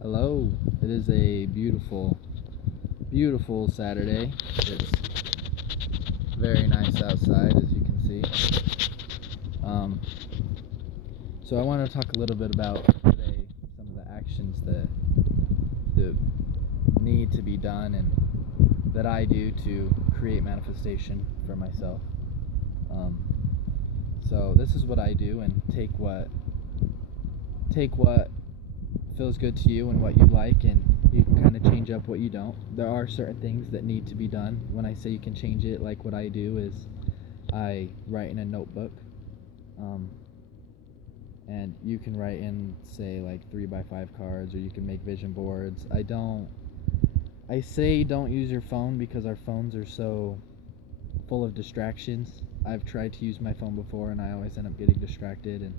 Hello. It is a beautiful, beautiful Saturday. It's very nice outside, as you can see. Um, so I want to talk a little bit about today some of the actions that need to be done and that I do to create manifestation for myself. Um, so this is what I do, and take what feels good to you and what you like, and you can kind of change up what you don't. There are certain things that need to be done. When I say you can change it, like what I do is I write in a notebook, um, and you can write in, say, like 3x5 cards, or you can make vision boards. I say don't use your phone because our phones are so full of distractions. I've tried to use my phone before, and I always end up getting distracted, and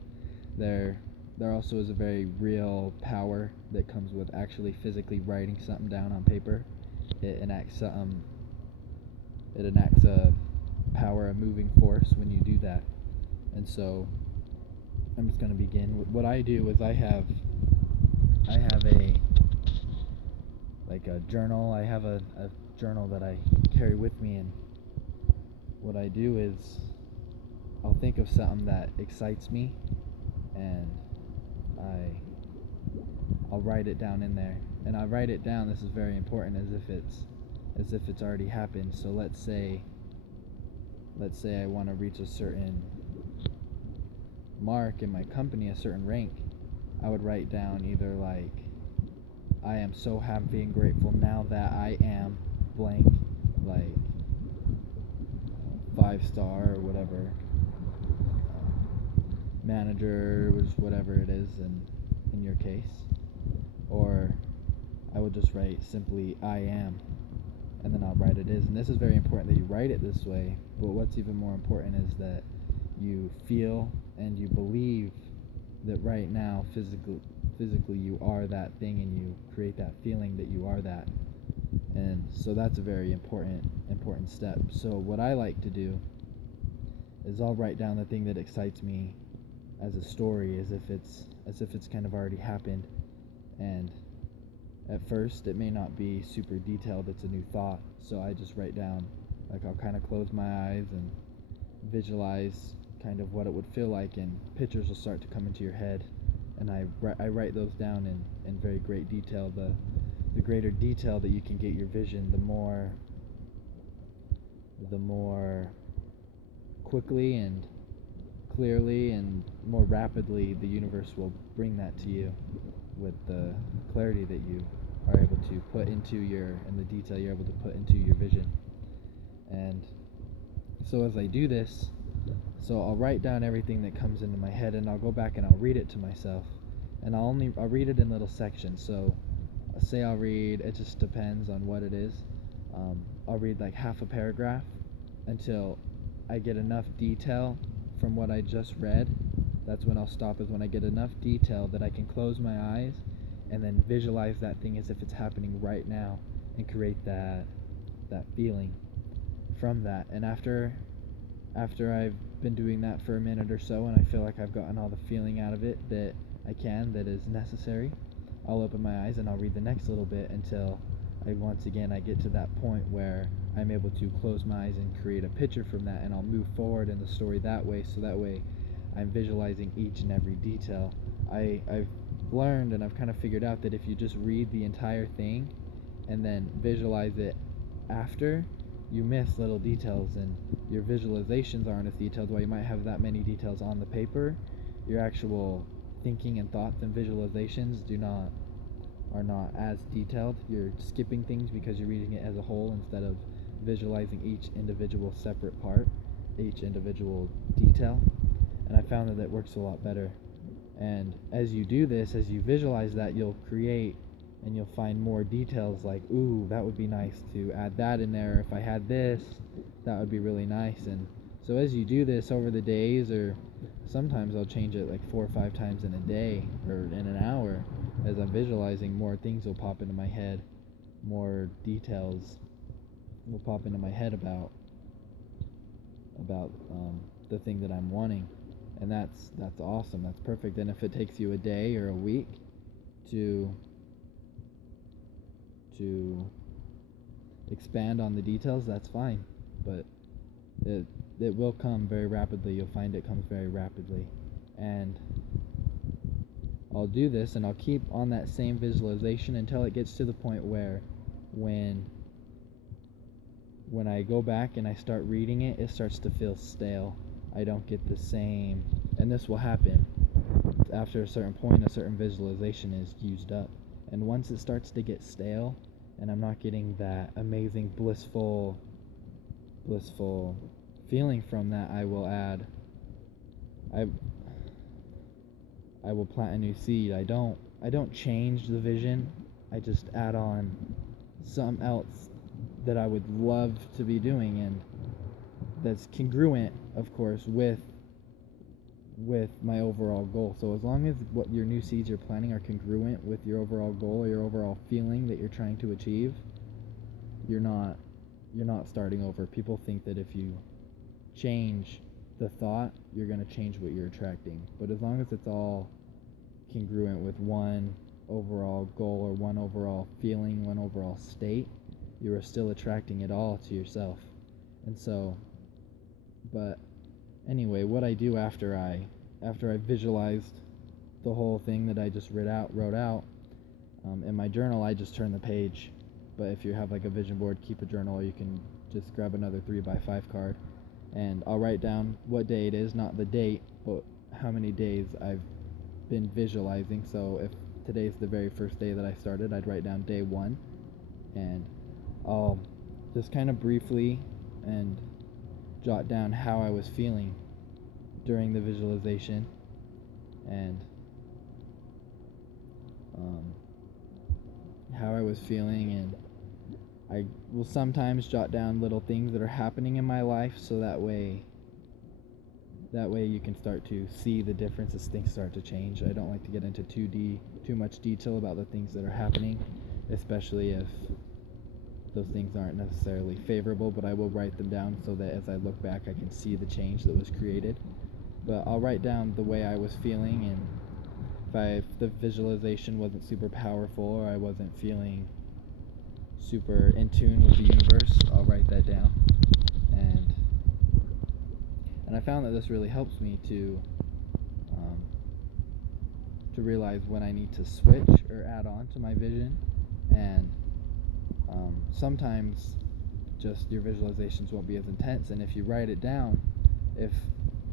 there there also is a very real power that comes with actually physically writing something down on paper. It enacts a power, a moving force when you do that. And so I'm just going to begin with what I do is I have a journal. I have a journal that I carry with me, and what I do is I'll think of something that excites me, and I I'll write it down in there. And I write it down, this is very important, as if it's already happened. So let's say I want to reach a certain mark in my company, a certain rank. I would write down either like, I am so happy and grateful now that I am blank, like 5 star or whatever, manager, which whatever it is in your case. Or I would just write simply I am, and then I'll write it is. And this is very important that you write it this way, but what's even more important is that you feel and you believe that right now physically you are that thing, and you create that feeling that you are that. And so that's a very important step. So what I like to do is I'll write down the thing that excites me as a story, as if it's kind of already happened. And at first it may not be super detailed, it's a new thought, so I just write down, like, I'll kind of close my eyes and visualize kind of what it would feel like, and pictures will start to come into your head, and I write those down in very great detail. The greater detail that you can get your vision, the more quickly and clearly and more rapidly the universe will bring that to you, with the clarity that you are able to put into and the detail you're able to put into your vision. And so as I do this, so I'll write down everything that comes into my head, and I'll go back and I'll read it to myself, and I'll read it in little sections. So say I'll read, it just depends on what it is. I'll read like half a paragraph until I get enough detail from what I just read. That's when I'll stop, is when I get enough detail that I can close my eyes and then visualize that thing as if it's happening right now, and create that feeling from that. And after I've been doing that for a minute or so, and I feel like I've gotten all the feeling out of it that that is necessary, I'll open my eyes and I'll read the next little bit until I get to that point where I'm able to close my eyes and create a picture from that, and I'll move forward in the story that way. So that way I'm visualizing each and every detail. I've learned, and I've kind of figured out, that if you just read the entire thing and then visualize it after, you miss little details, and your visualizations aren't as detailed. While you might have that many details on the paper, your actual thinking and thoughts and visualizations are not as detailed. You're skipping things because you're reading it as a whole instead of visualizing each individual separate part, each individual detail. And I found that works a lot better. And as you do this, as you visualize that, you'll create, and you'll find more details, like, ooh, that would be nice to add that in there. If I had this, that would be really nice. And so as you do this over the days, or sometimes I'll change it like 4 or 5 times in a day or in an hour, as I'm visualizing, more things will pop into my head, more details will pop into my head about the thing that I'm wanting. And that's awesome. That's perfect. And if it takes you a day or a week to to expand on the details, that's fine. But it will come very rapidly. You'll find it comes very rapidly. And I'll do this and I'll keep on that same visualization until it gets to the point where when I go back and I start reading it, it starts to feel stale. I don't get the same, and this will happen after a certain point. A certain visualization is used up, and once it starts to get stale and I'm not getting that amazing blissful feeling from that, I will plant a new seed. I don't change the vision. I just add on something else that I would love to be doing, and that's congruent, of course, with my overall goal. So as long as what your new seeds you're planting are congruent with your overall goal or your overall feeling that you're trying to achieve, you're not starting over. People think that if you change the thought, you're going to change what you're attracting. But as long as it's all congruent with one overall goal or one overall feeling, one overall state, you are still attracting it all to yourself. And so, but anyway, what I do after I visualized the whole thing that I just wrote out in my journal, I just turn the page. But if you have like a vision board, keep a journal. You can just grab another 3x5 card, and I'll write down what day it is, not the date, but how many days I've been visualizing. So if today's the very first day that I started, I'd write down day 1, and I'll just kind of briefly and jot down how I was feeling during the visualization, and how I was feeling, and I will sometimes jot down little things that are happening in my life, so that way you can start to see the difference as things start to change. I don't like to get into too much detail about the things that are happening, especially if those things aren't necessarily favorable, but I will write them down so that as I look back I can see the change that was created. But I'll write down the way I was feeling, and if the visualization wasn't super powerful or I wasn't feeling super in tune with the universe, I'll write that down. And I found that this really helps me to realize when I need to switch or add on to my vision. And sometimes just your visualizations won't be as intense, and if you write it down, if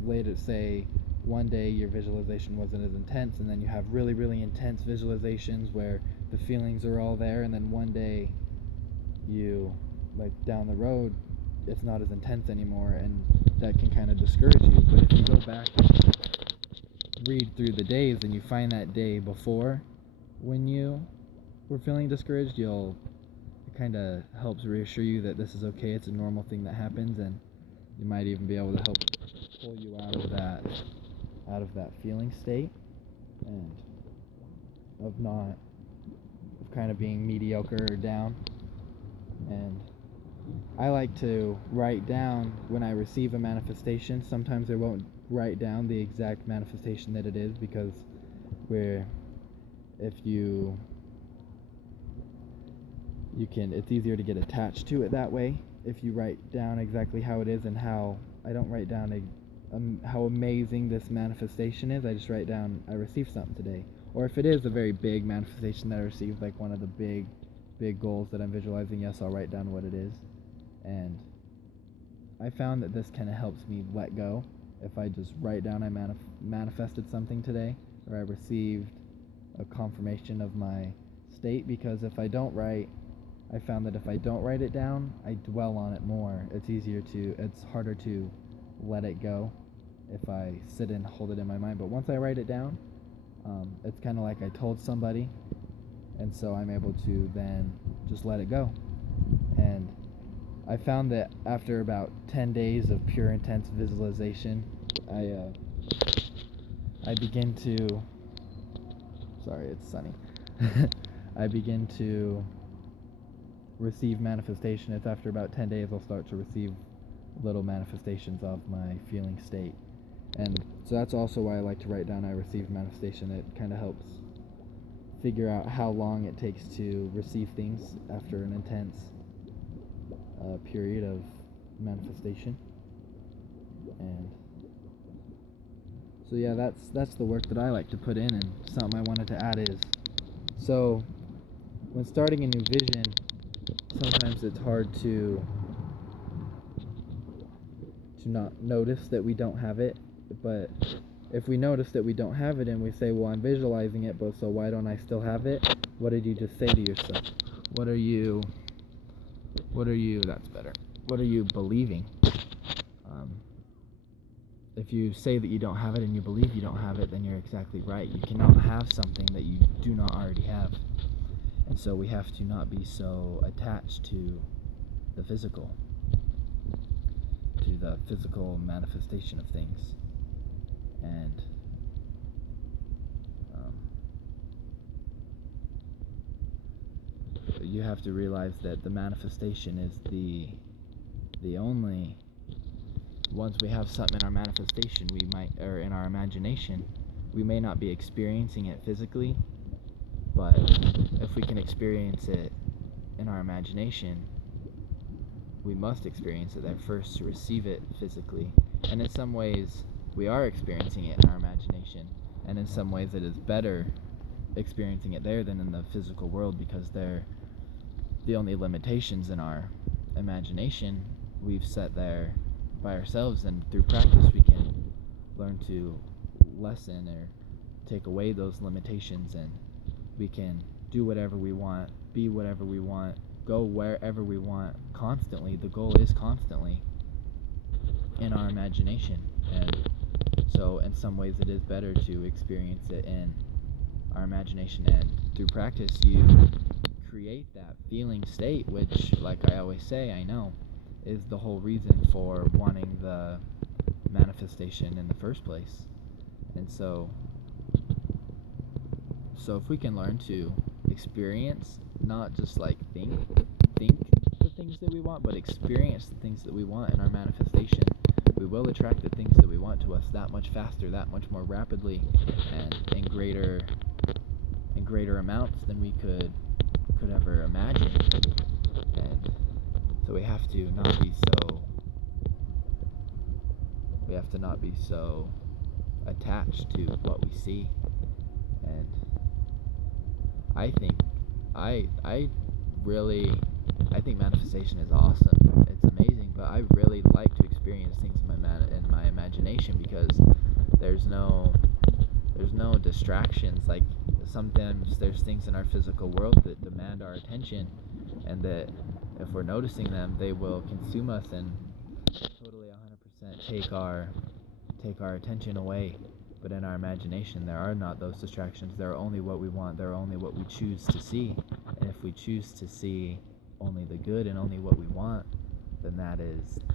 later, say one day your visualization wasn't as intense, and then you have really, really intense visualizations where the feelings are all there, and then one day you, like down the road, it's not as intense anymore, and that can kind of discourage you. But if you go back and read through the days and you find that day before when you were feeling discouraged, it kind of helps reassure you that this is okay, it's a normal thing that happens, and you might even be able to help pull you out of that feeling state, and of kind of being mediocre or down. And I like to write down when I receive a manifestation. Sometimes I won't write down the exact manifestation that it is, because it's easier to get attached to it that way if you write down exactly how it is. And how I don't write down how amazing this manifestation is. I just write down I received something today. Or if it is a very big manifestation that I received, like one of the big goals that I'm visualizing, yes, I'll write down what it is. And I found that this kind of helps me let go. If I just write down I manifested something today, or I received a confirmation of my state, because I found that if I don't write it down, I dwell on it more. It's harder to let it go if I sit and hold it in my mind. But once I write it down, it's kind of like I told somebody, and so I'm able to then just let it go. And I found that after about 10 days of pure intense visualization, I begin to, sorry, it's sunny. I begin to receive manifestation. It's after about 10 days I'll start to receive little manifestations of my feeling state. And so that's also why I like to write down I received manifestation. It kind of helps figure out how long it takes to receive things after an intense period of manifestation. And so yeah, that's the work that I like to put in. And something I wanted to add is, so when starting a new vision, sometimes it's hard to not notice that we don't have it. But if we notice that we don't have it and we say, well, I'm visualizing it, but so why don't I still have it? What did you just say to yourself? What are you, that's better. What are you believing? If you say that you don't have it and you believe you don't have it, then you're exactly right. You cannot have something that you do not already have. And so we have to not be so attached to the physical manifestation of things. And you have to realize that the manifestation is the only, once we have something in our manifestation, we might, or in our imagination, we may not be experiencing it physically, but if we can experience it in our imagination, we must experience it there first to receive it physically. And in some ways, we are experiencing it in our imagination, and in some ways it is better experiencing it there than in the physical world, because they're the only limitations in our imagination we've set there by ourselves, and through practice we can learn to lessen or take away those limitations, and we can do whatever we want, be whatever we want, go wherever we want constantly. The goal is constantly in our imagination. And so in some ways it is better to experience it in our imagination, and through practice you create that feeling state, which, like I always say, I know is the whole reason for wanting the manifestation in the first place. And so if we can learn to experience, not just like think the things that we want, but experience the things that we want in our manifestation, we will attract the things that we want to us that much faster, that much more rapidly, and in greater amounts than we could ever imagine. And so we have to not be so attached to what we see. And I think manifestation is awesome. It's amazing, but I really like to experience things in my imagination, because there's no distractions. Like, sometimes there's things in our physical world that demand our attention, and that if we're noticing them, they will consume us and totally 100% take our attention away. But in our imagination, there are not those distractions. They're only what we want. They're only what we choose to see. And if we choose to see only the good and only what we want, then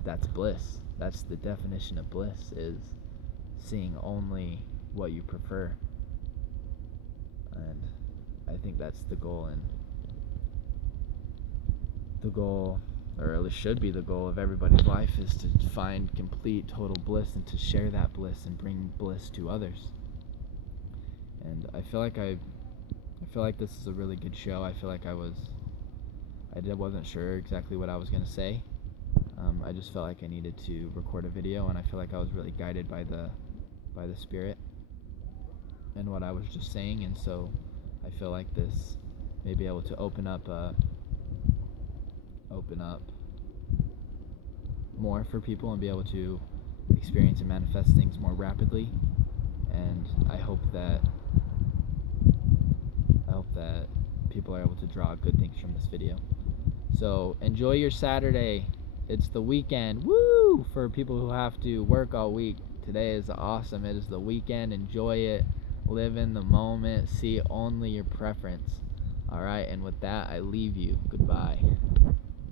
that's bliss. That's the definition of bliss, is seeing only what you prefer. And I think that's the goal, or at least should be the goal of everybody's life, is to find complete, total bliss, and to share that bliss and bring bliss to others. And I feel like this is a really good show. I feel like I wasn't sure exactly what I was going to say. I just felt like I needed to record a video, and I feel like I was really guided by the Spirit and what I was just saying. And so I feel like this may be able to open up more for people and be able to experience and manifest things more rapidly. And I hope that people are able to draw good things from this video. So enjoy your Saturday. It's the weekend. Woo! For people who have to work all week, today is awesome. It is the weekend. Enjoy it. Live in the moment. See only your preference. All right, and with that, I leave you. Goodbye.